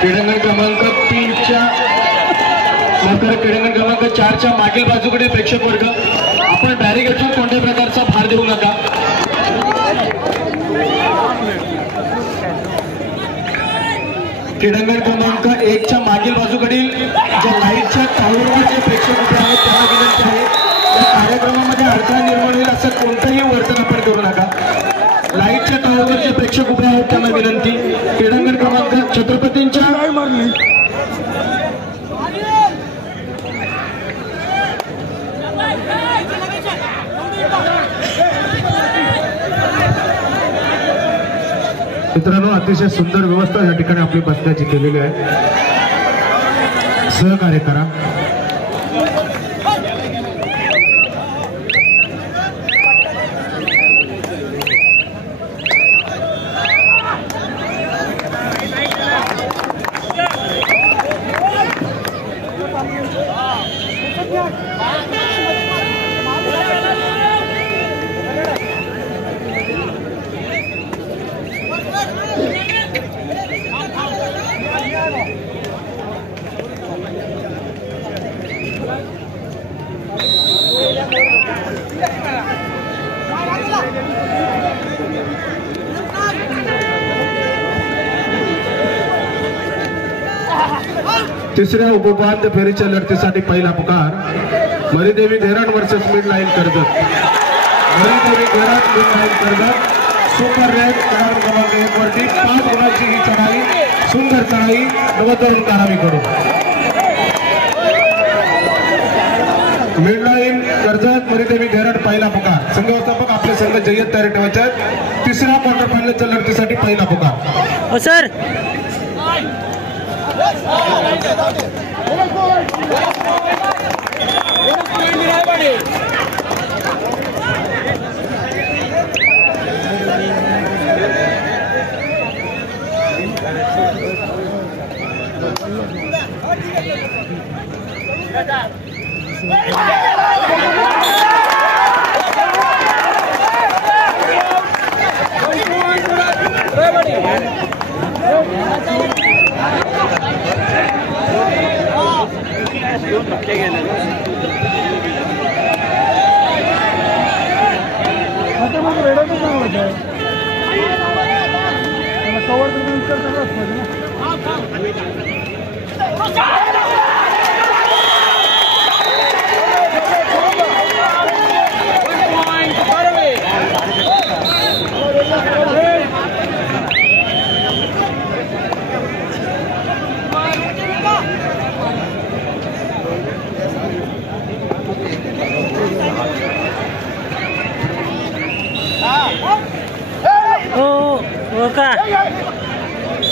क्रीडांगण क्रमांक 3च्या नंतर क्रीडांगण क्रमांक 4च्या मागील बाजूकडील प्रेक्षक वर्ग आपण बॅरिकेडवर कोणत्याही प्रकारचा भार देऊ नका. क्रीडांगण क्रमांक 1च्या मागील बाजूकडील ज्या लाईटच्या टॉवरवर जे प्रेक्षक उभे आहेत त्यांना विनंती आहे या कार्यक्रमामध्ये अडथळा निर्माण होईल असं कोणतंही वर्तन आपण करू नका. लाईटच्या टॉवरवर जे प्रेक्षक उभे आहेत त्यांना विनंती. क्रीडांगण क्रमांक छत्रपतींच्या मित्रांनो अतिशय सुंदर व्यवस्था या ठिकाणी आपली बसण्याची केलेली आहे. सहकार्य करा. तिसऱ्या उपउपांत्य फेरीच्या लढतीसाठी पहिला पुकार Maridevi Gherat versus mid line Karjat. Maridevi Gherat mid line Karjat super raid क्रमांक 1 वरती 5 गुणांची ही चढाई सुंदर चढाई नवतरुण कारावी करून मिड लाईन कर्जत मरीदेवी घेराट पहिला पुकार. संघ व्यवस्थापक आपले संघ जय्यत तयारी ठेवायचे. तिसऱ्या क्वार्टर फायनलच्या लढतीसाठी पहिला पुकार. हो सर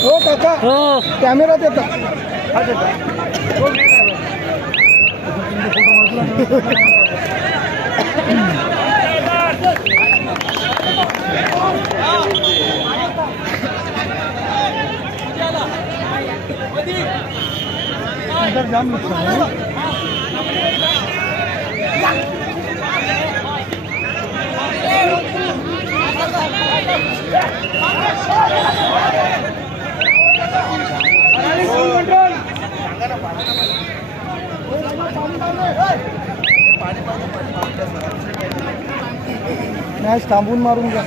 हो काका हो कॅमेरा देता जाम मॅच थांबून मारून घ्या.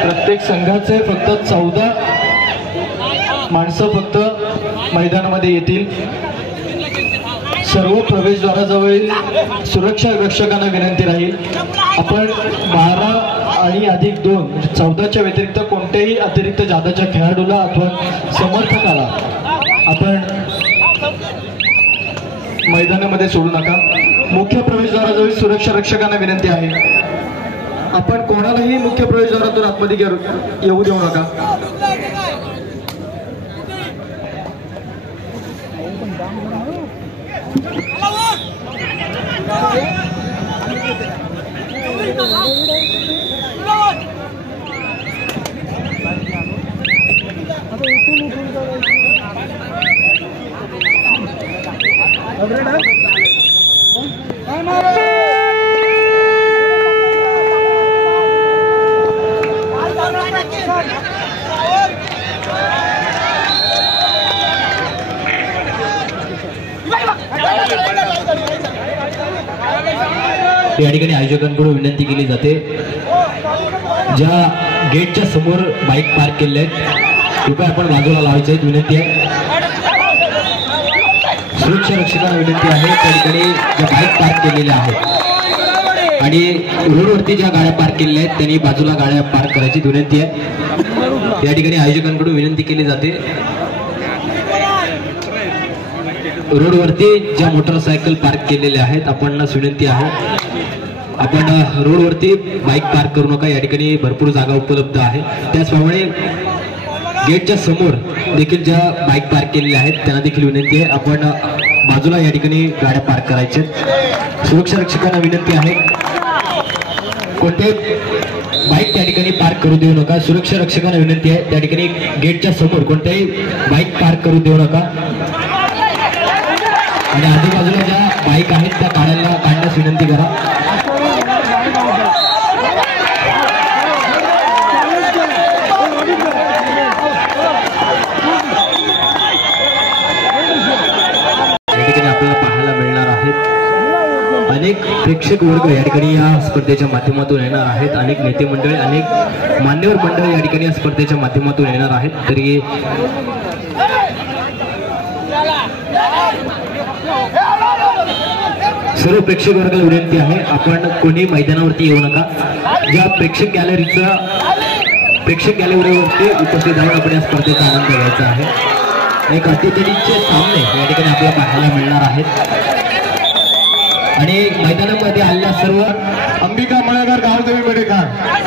प्रत्येक संघाचे फक्त 14 माणसं फक्त मैदानामध्ये येतील. सर्व प्रवेशद्वाराजवळील सुरक्षा रक्षकांना विनंती राहील आपण 12 आणि अधिक 2 म्हणजे 14च्या व्यतिरिक्त कोणत्याही अतिरिक्त जादाच्या खेळाडूला अथवा समर्थकाला आपण मैदानामध्ये सोडू नका. मुख्य प्रवेशद्वाराजवळ सुरक्षा रक्षकांना विनंती आहे आपण कोणालाही मुख्य प्रवेशद्वारातून आतमध्ये येऊ देऊ नका. या ठिकाणी आयोजकांकडून विनंती केली जाते, ज्या गेटच्या समोर बाईक पार्क केले आहेत कृपया आपण बाजूला लावायचे आहेत, विनंती आहे. सुरक्षा रक्षकांना विनंती आहे, त्या ठिकाणी ज्या बाईक पार्क केलेल्या आहेत आणि रोडवरती ज्या गाड्या पार्क केलेल्या आहेत त्यांनी बाजूला गाड्या पार्क करायची विनंती आहे. या ठिकाणी आयोजकांकडून विनंती केली जाते, रोडवरती ज्या मोटरसायकल पार्क केलेल्या आहेत आपणास विनंती आहे, आपण रोडवरती बाईक पार्क करू नका. या ठिकाणी भरपूर जागा उपलब्ध आहे. त्याचप्रमाणे गेटच्या समोर देखील ज्या बाईक पार्क केलेल्या आहेत त्यांना देखील विनंती आहे, आपण बाजूला या ठिकाणी गाड्या पार्क करायच्या. सुरक्षा रक्षकांना विनंती आहे, कोणते बाईक त्या ठिकाणी पार्क करू देऊ नका. सुरक्षा रक्षकांना विनंती आहे, त्या ठिकाणी गेटच्या समोर कोणत्याही बाईक पार्क करू देऊ नका आणि आजूबाजूला ज्या बाईक आहेत त्या काढण्यास विनंती करा. या ठिकाणी आपल्याला पाहायला मिळणार आहेत अनेक प्रेक्षक वर्ग या ठिकाणी या स्पर्धेच्या माध्यमातून येणार आहेत, अनेक नेते मंडळी, अनेक मान्यवर मंडळी या ठिकाणी या स्पर्धेच्या माध्यमातून येणार आहेत. तरी सर्व प्रेक्षक वर्गाला विनंती आहे, आपण कोणी मैदानावरती येऊ नका. ज्या प्रेक्षक गॅलरीवरती उपस्थित राहून आपण या स्पर्धेचा आनंद घ्यायचा आहे. एक अटीतटीचे सामने या ठिकाणी आपल्याला पाहायला मिळणार आहेत आणि मैदानामध्ये आलेल्या सर्व अंबिका मळेकर गावदेवी बेडेकर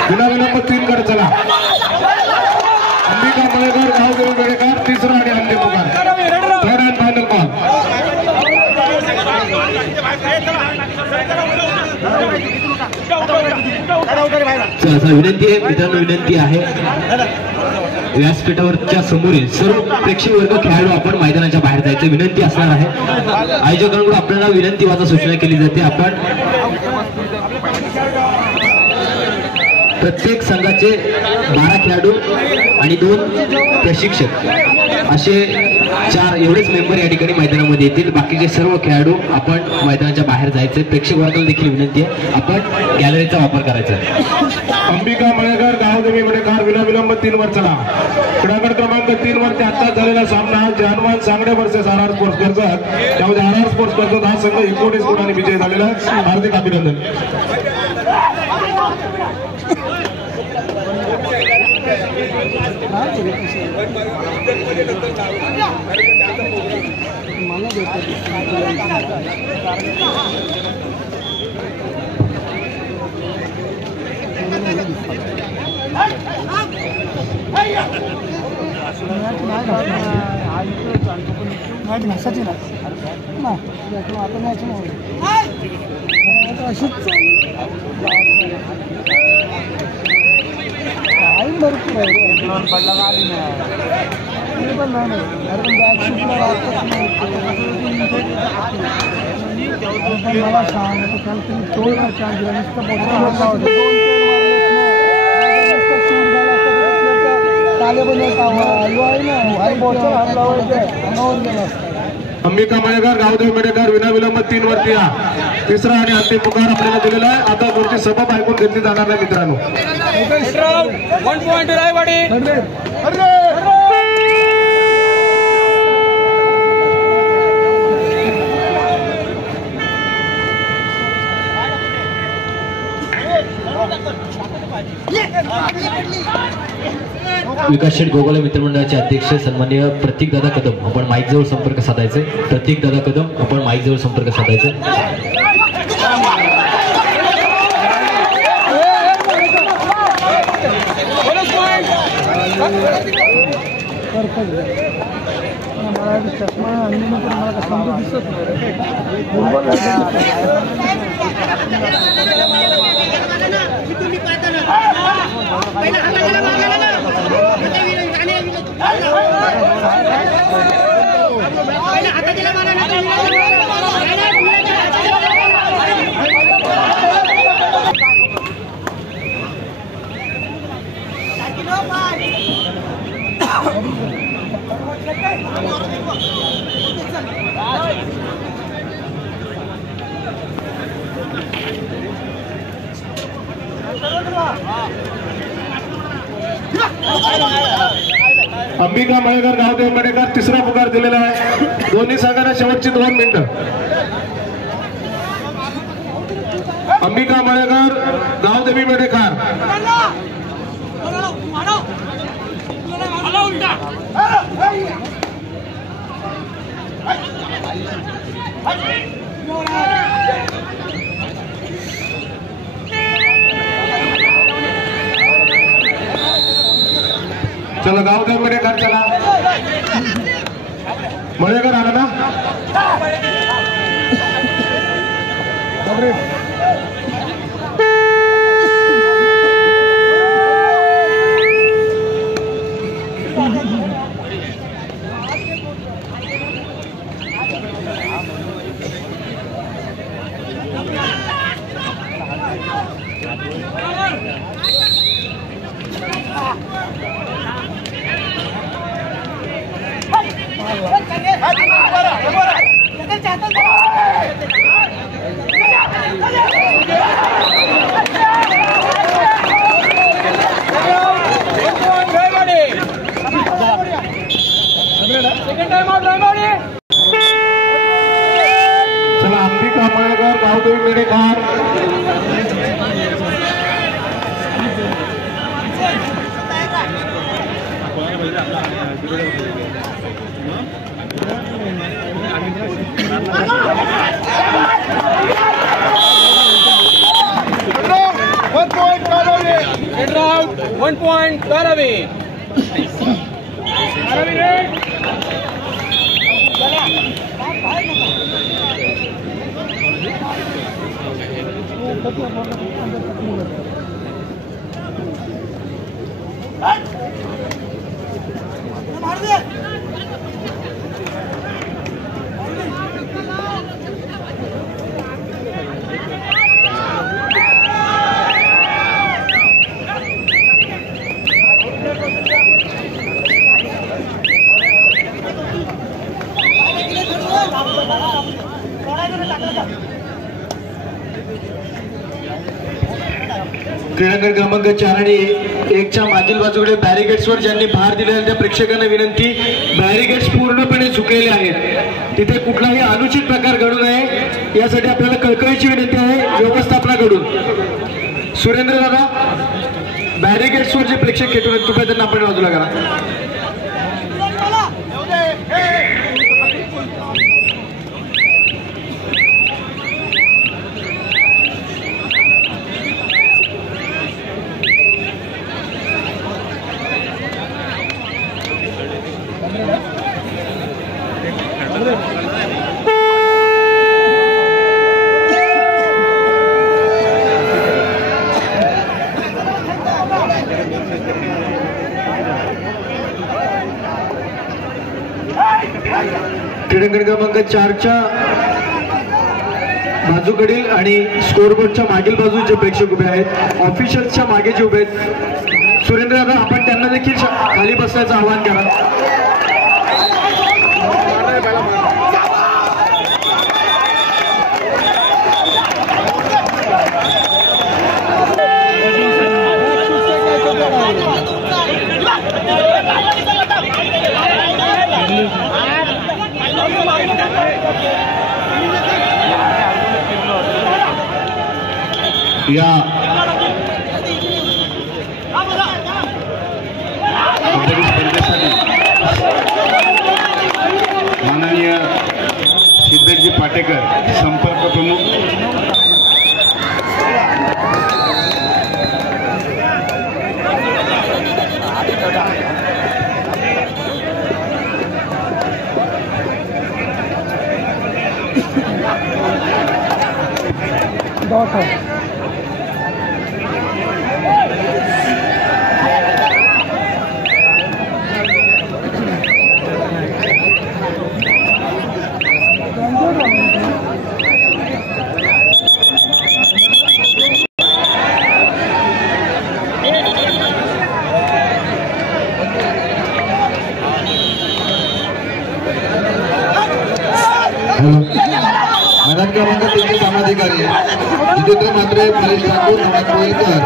विनाविलंब 3 कडे चला. अंबिका मळेकर गावदेवी बेडेकर तिसरा आणि अंतिम पुकार, थर्ड अँड फायनल कॉल. विनंती आहे मित्रांनो, विनंती आहे व्यासपीठावरच्या समोरील सर्व प्रेक्षक वर्ग खेळाडू आपण मैदानाच्या बाहेर जायचं विनंती असणार आहे. आयोजकांकडून आपल्याला विनंती वाचा सूचना केली जाते, आपण प्रत्येक संघाचे 12 खेळाडू आणि 2 प्रशिक्षक असे 4 एवढेच मेंबर या ठिकाणी मैदानामध्ये येतील. बाकीचे सर्व खेळाडू आपण मैदानाच्या बाहेर जायचे. प्रेक्षक वर्गाला देखील विनंती आहे, आपण गॅलरीचा वापर करायचा. अंबिका मळेकर गावदेवी बेडेकर विनाविलंब 3 वर चला. क्रीडागट क्रमांक 3 वरती आता झालेला सामना जानवान सांगडे वर्सेस आर स्पोर्ट्स कर्जत. त्यामध्ये आर स्पोर्ट्स कर्जत हा संघ 19 गुणांनी विजय झालेला आहे. हार्दिक अभिनंदन. मला सांग तोडला चान्स दिला नुसतं अंबिका मळेकर गावदेवी बेडेकर विनाविलंब 3 वरती या. तिसरा आणि अंतिम पुकार आपल्याला दिलेला आहे. आता पुढची सबब ऐकून घेतली जाणार नाही मित्रांनो. 1 पॉइंट रायवाडी. विकास शेठ गोगावले मित्रमंडळाचे अध्यक्ष सन्माननीय प्रतीक दादा कदम, आपण माईक जवळ संपर्क साधायचे. प्रतीक दादा कदम, आपण माईक जवळ संपर्क साधायचे. मला चष्मा आणली ना पण मला कसं दिसत अंबिका मळेकर गावदेव मेडेकर तिसरा पुकार दिलेला आहे. दोन्ही संघांना शेवटची 2 मिनिटं. अंबिका मळेकर गावदेवी मेडेकर चला गावदेव मेडेकर चला. मळेकर आला ना. चला Ambika Malekar Gavdevi मेडेकर One point, Dharavi. क्रीडांगण क्रमांक 4 आणि 1च्या मागील बाजूकडे बॅरिगेट्सवर ज्यांनी भार दिलेला त्या प्रेक्षकांना विनंती, बॅरिगेट्स पूर्णपणे झुकलेले आहेत. तिथे कुठलाही अनुचित प्रकार घडू नये यासाठी आपल्याला कळकळीची विनंती आहे व्यवस्थापनाकडून. सुरेंद्र दादा, बॅरिगेट्सवर जे प्रेक्षक खेटून आहेत कृपया त्यांना आपण बाजूला करा. क्रीडांगण क्रमांक 4च्या बाजूकडील आणि स्कोरबोर्डच्या मागील बाजू जे प्रेक्षक उभे आहेत, ऑफिशियल्सच्या मागे जे उभे आहेत, सुरेंद्र दादा आपण त्यांना देखील खाली बसण्याचं आवाहन करा. या कबड्डी स्पर्धेसाठी माननीय सिद्धजी पाटेकर संपर्क प्रमुख, लॉट आहे. मैदान क्रमांक 3 चे सामाधिकारी जितेंद्र म्हात्रे, महेश ठाकूर, नवनाथ कोळीकर,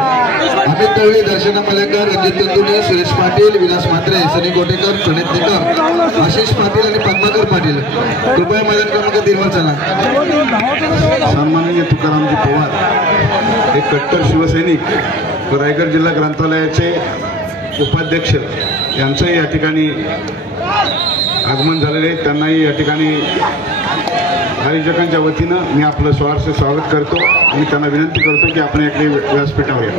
अमित तळवे, दर्शना मलेकर, रंजित तंतुने, सुरेश पाटील, विलास म्हात्रे, सनी कोटेकर, प्रणित निकम, आशिष पाटील आणि पद्माकर पाटील कृपया मैदान क्रमांक 3 वर चला. सन्माननीय तुकारामजी पवार एक कट्टर शिवसैनिक, रायगड जिल्हा ग्रंथालयाचे उपाध्यक्ष यांचंही या ठिकाणी आगमन झालेले आहे. त्यांनाही या ठिकाणी आयोजकांच्या वतीनं मी आपलं सहर्ष स्वागत करतो आणि त्यांना विनंती करतो की आपण इकडे व्यासपीठावर या.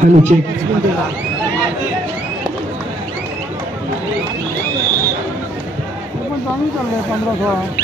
Hello check. चांगली चाललंय 15-16.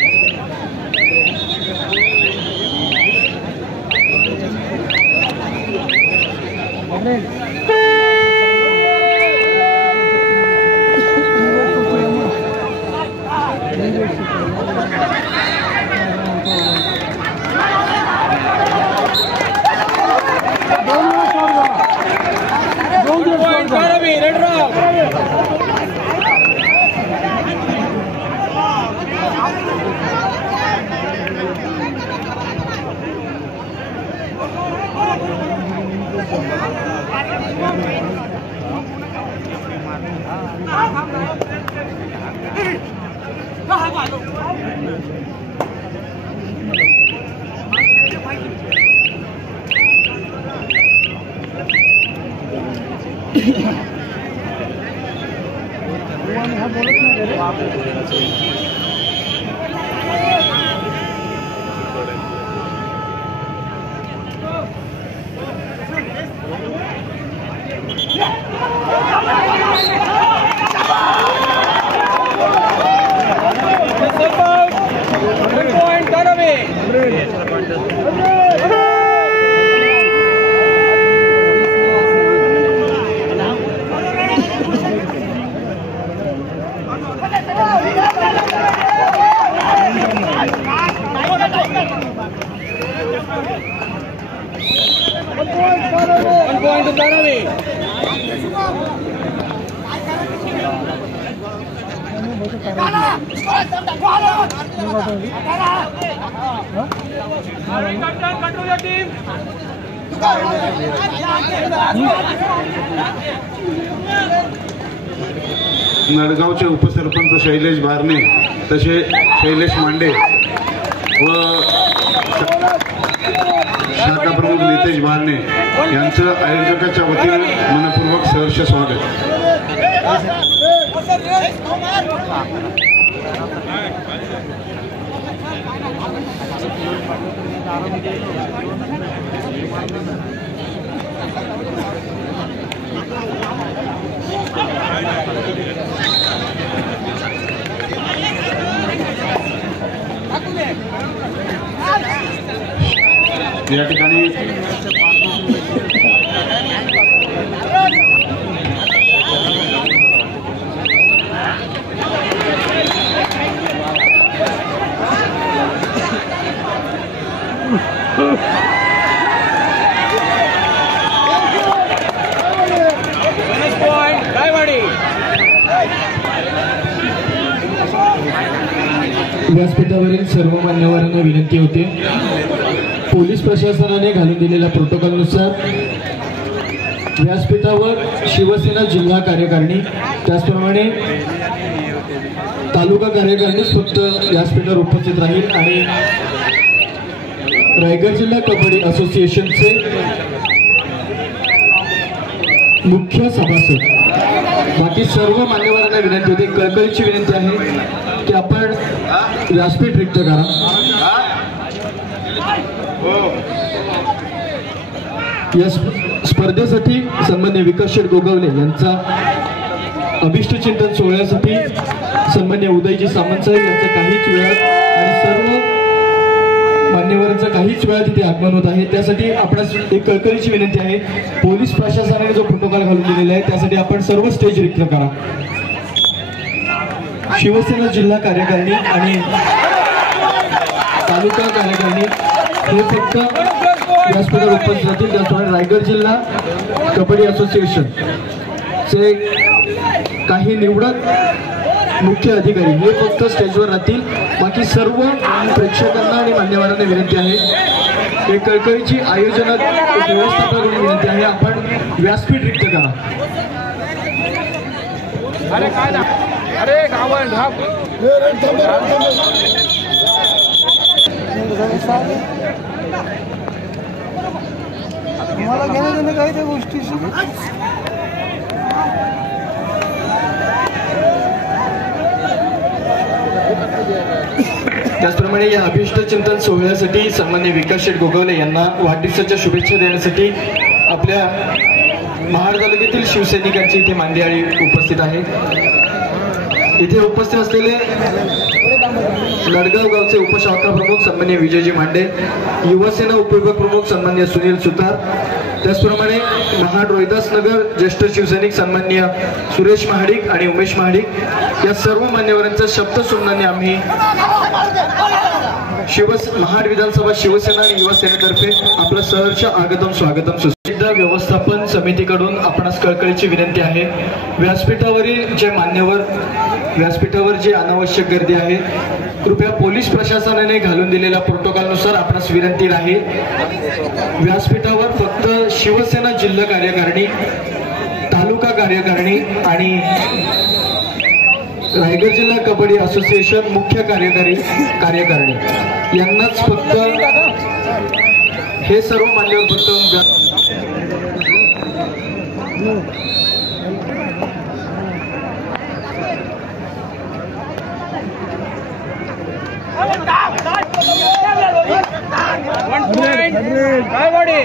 नडगावचे उपसरपंच शैलेश बारणे, तसे शैलेश मांडे व शाखा प्रमुख नितेश बारणे यांचं आयोजकाच्या वतीने मनपूर्वक सहर्ष स्वागत. या ठिकाणी व्यासपीठावरील सर्व मान्यवरांना विनंती होते, पोलीस प्रशासनाने घालून दिलेल्या प्रोटोकॉलनुसार व्यासपीठावर शिवसेना जिल्हा कार्यकारिणी त्याचप्रमाणे तालुका कार्यकारिणीच फक्त व्यासपीठावर उपस्थित राहील आणि रायगड जिल्हा कबड्डी असोसिएशनचे मुख्य सभासद बाकी सर्व मान्यवरांना विनंती होती, कळकळीची विनंती आहे की आपण व्यासपीठ रिक्त करा. या स्पर्धेसाठी सन्मान्य विकास शेठ गोगावले यांचा अभिष्ट चिंतन सोहळ्यासाठी सन्मान्य उदयजी सामंत साहेब यांचा काहीच वेळात आणि सर्व मान्यवरांचा काहीच वेळात तिथे आगमन होत आहे। त्यासाठी आपणास एक कळकळीची विनंती आहे, पोलीस प्रशासनाने जो प्रोटोकॉल घालून दिलेला आहे त्यासाठी आपण सर्व स्टेज रिक्त करा। शिवसेना जिल्हा कार्यकारिणी आणि तालुका कार्यकारिणी हे फक्त व्यासपीठावर उपस्थित राहतील। त्याचप्रमाणे रायगड जिल्हा कबड्डी असोसिएशन चे काही निवडक मुख्य अधिकारी हे फक्त स्टेजवर राहतील। बाकी सर्व प्रेक्षकांना आणि मान्यवरांना विनंती आहे, एक कळकळीची आयोजनात व्यवस्थापनाकडून विनंती आहे, आपण व्यासपीठ रिक्त करा। अरे गावन मला घेणं देणं काही त्या गोष्टीशी त्याचप्रमाणे या अभिष्ट चिंतन सोहळ्यासाठी सन्मान्य विकास शेठ गोगावले यांना वाढदिवसाच्या शुभेच्छा देण्यासाठी आपल्या महाड तालुक्यातील शिवसैनिकांची इथे मांदियाळी उपस्थित आहे। इथे उपस्थित असलेले लडगाव गावचे उपशाखा प्रमुख सन्मान्य विजयजी मांडे, युवासेना उपविभाग प्रमुख सन्मान्य सुनील सुतार, त्याचप्रमाणे महाड रोहिदास नगर ज्येष्ठ शिवसैनिक सन्मान्य सुरेश महाडिक आणि उमेश महाडिक या सर्व मान्यवरांच्या शब्द सुमनाने आम्ही महाड विधानसभा शिवसेना आणि युवा सेनेतर्फे आपलं सहर्ष आगतम स्वागतम सुसिद्ध व्यवस्थापन समितीकडून आपणास कळकळीची विनंती आहे, व्यासपीठावरील जे मान्यवर व्यासपीठावर जी अनावश्यक गर्दी आहे कृपया पोलीस प्रशासनाने घालून दिलेल्या प्रोटोकॉलनुसार आपणास विनंती आहे, व्यासपीठावर फक्त शिवसेना जिल्हा कार्यकारिणी, तालुका कार्यकारिणी आणि रायगड जिल्हा कबड्डी असोसिएशन मुख्य कार्यकारिणी यांनाच फक्त हे सर्व मान्यवर फक्त 1 point Kayawadi.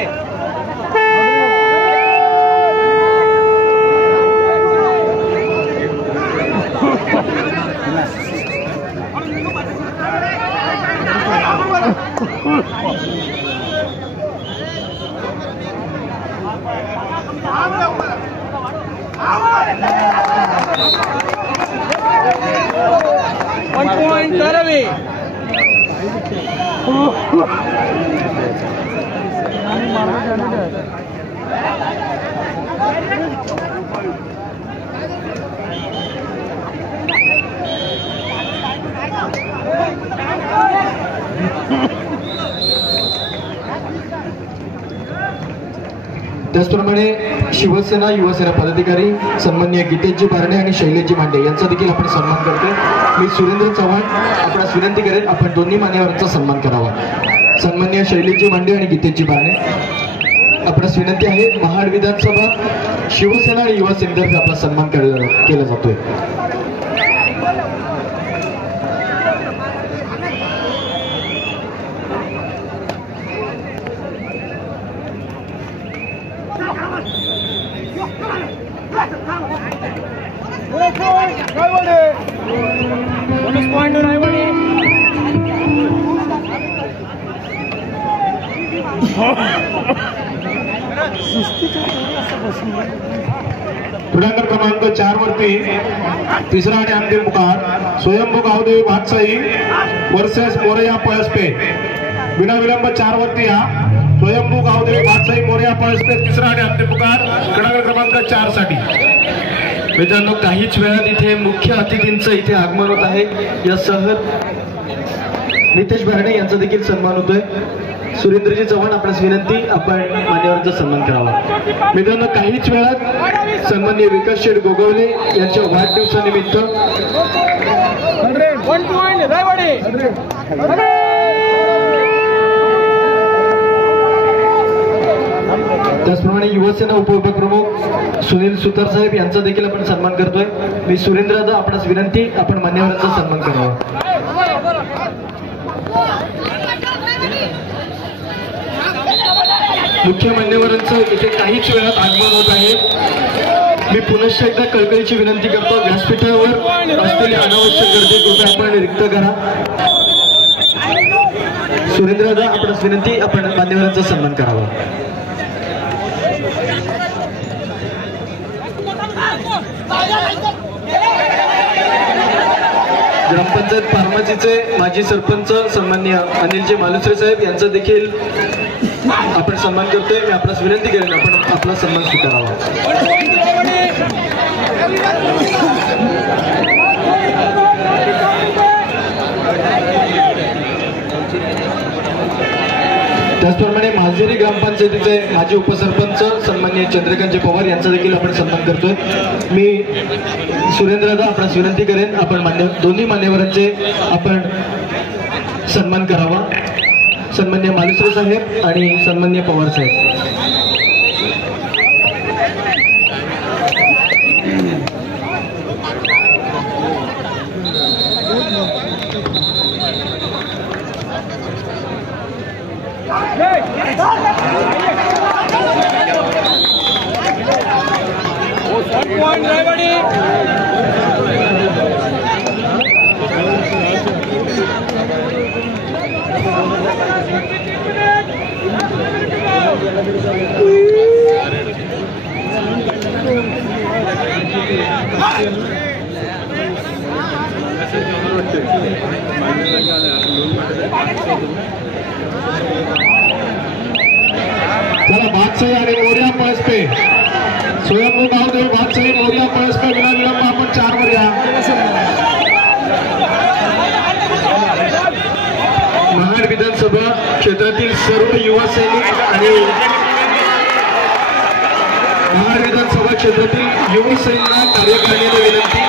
त्याचप्रमाणे शिवसेना युवासेना पदाधिकारी सन्माननीय गीतेशजी बारणे आणि शैलेशजी मांडे यांचा देखील आपण सन्मान करतो। मी सुरेंद्र चव्हाण आपणास विनंती करेन आपण दोन्ही मान्यवरांचा सन्मान करावा। सन्माननीय शैलेशजी मांडे आणि गीतेशजी बारणे आपणास विनंती आहे, महाड विधानसभा शिवसेना आणि युवा सेनेतर्फे आपला सन्मान केला जातोय। Bonus point to Kayawadi. क्रीडांगण क्रमांक 4 वरती तिसरा आणि अंतिम पुकार स्वयंभू गावदेवी भातसाई वर्सेस मोरया पळसपे। बिना विलंब 4 वरती या स्वयंभू गावदेवी भातसाई मोरया पळसपे तिसरा आणि अंतिम पुकार क्रीडांगण क्रमांक 4 साठी। मित्रांनो काहीच वेळात इथे मुख्य अतिथींचं इथे आगमन होत आहे। या सह नितेश बारणे यांचा देखील सन्मान होतोय। सुरेंद्रजी चव्हाण आपणास विनंती आपण मान्यवरांचा सन्मान करावा। मित्रांनो काहीच वेळात सन्माननीय विकास शेठ गोगावले यांच्या वाढदिवसानिमित्त 1 point Kayawadi. त्याचप्रमाणे युवासेना उपविभाग प्रमुख सुनील सुतार साहेब यांचा देखील आपण सन्मान करतोय। मी सुरेंद्र दादा आपणास विनंती आपण मान्यवरांचा सन्मान करावा। मुख्य मान्यवरांचं इथे काहीच वेळात आगमन होत आहे. मी पुनश्च एकदा कळकळीची विनंती करतो, व्यासपीठावर असलेली अनावश्यक गर्दी कृपया आपण रिक्त करा. सुरेंद्रदा, आपणास विनंती, आपण मान्यवरांचा सन्मान करावा. ग्रामपंचायत फार्मसीचे माजी सरपंच सन्माननीय अनिलजी मालुसरे साहेब यांचा देखील आपण सन्मान करतोय. मी आपणास विनंती करेन, आपण आपला सन्मान स्वीकारावा. त्याचप्रमाणे मालझेरी ग्रामपंचायतीचे माजी उपसरपंच सन्माननीय चंद्रकांतजी पवार यांचा देखील आपण सन्मान करतोय. मी सुरेंद्रदा, आपणास विनंती करेन, आपण दोन्ही मान्यवरांचे आपण सन्मान करावा. सन्माननीय मालुसरे साहेब आणि सन्माननीय पवार साहेब. पॉइंट रायवाडी. चला बादशाही आणि मोर्या पळसपे, स्वयंभू गावदेव बादशाही मोर्या पळसपे विना विलंब आपण 4 वर या. महाड विधानसभा क्षेत्रातील सर्व युवा सैनिक आणि महाड विधानसभा क्षेत्रातील युवा सैनिकांना कार्यकारिणीला विनंती.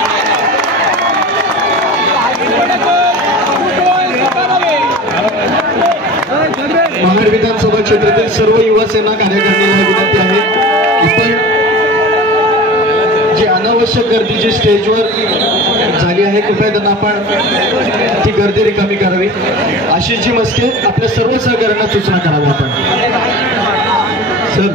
महाड विधानसभा क्षेत्रातील सर्व युवा सेना कार्यकारिणीला विनंती आहे, आपण जी अनावश्यक गर्दी जी स्टेजवर झाली आहे कृपया त्यांना आपण ती गर्दी रिकामी करावी. आशिषजी मस्के, आपल्या सर्व सहकार्यांना सूचना करावी आपण. सर,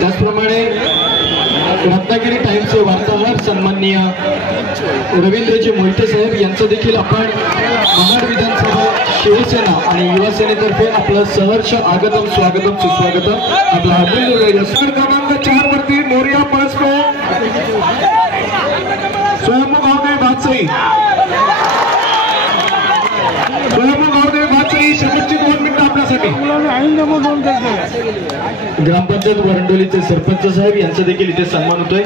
त्याचप्रमाणे रत्नागिरी टाइम्सचे वार्ताहर सन्माननीय रवींद्रजी मोहिते साहेब यांचं देखील आपण महाड विधानसभा शिवसेना आणि युवा सेनेतर्फे आपलं सहर्ष आगतम स्वागतम सुस्वागतम. आपला अमूल्य क्रमांक 4 वरती मोर्या पळसपे, स्वयंभू गावदेव बादशाही, स्वयंभू गावदेव बादशाही. शेवटची 2 मिनिटं आपल्यासाठी. ग्रामपंचायत वरंडोलीचे सरपंच साहेब यांचा देखील इथे सन्मान होतोय.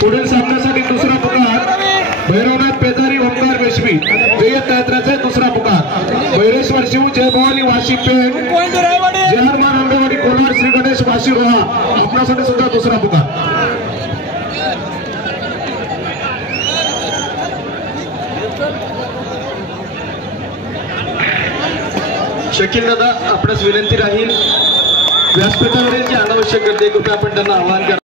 पुढील सामन्यासाठी दुसरा पुकार भैरवनाथ पेदारी ओंकार रेशमी जय्यत यात्राचे दुसरा पुकार. भैरेश्वर शिव जय भवानी वाशी पेठ, जय हनुमान आंबेवाडी कोलार श्री गणेश वाशी रोहा आपल्यासाठी सुद्धा दुसरा पुकार. शकील दादा, आपणास विनंती राहील, व्यासपीठावरील जी अनावश्यक गर्दी कृपया आपण त्यांना आवाहन करा.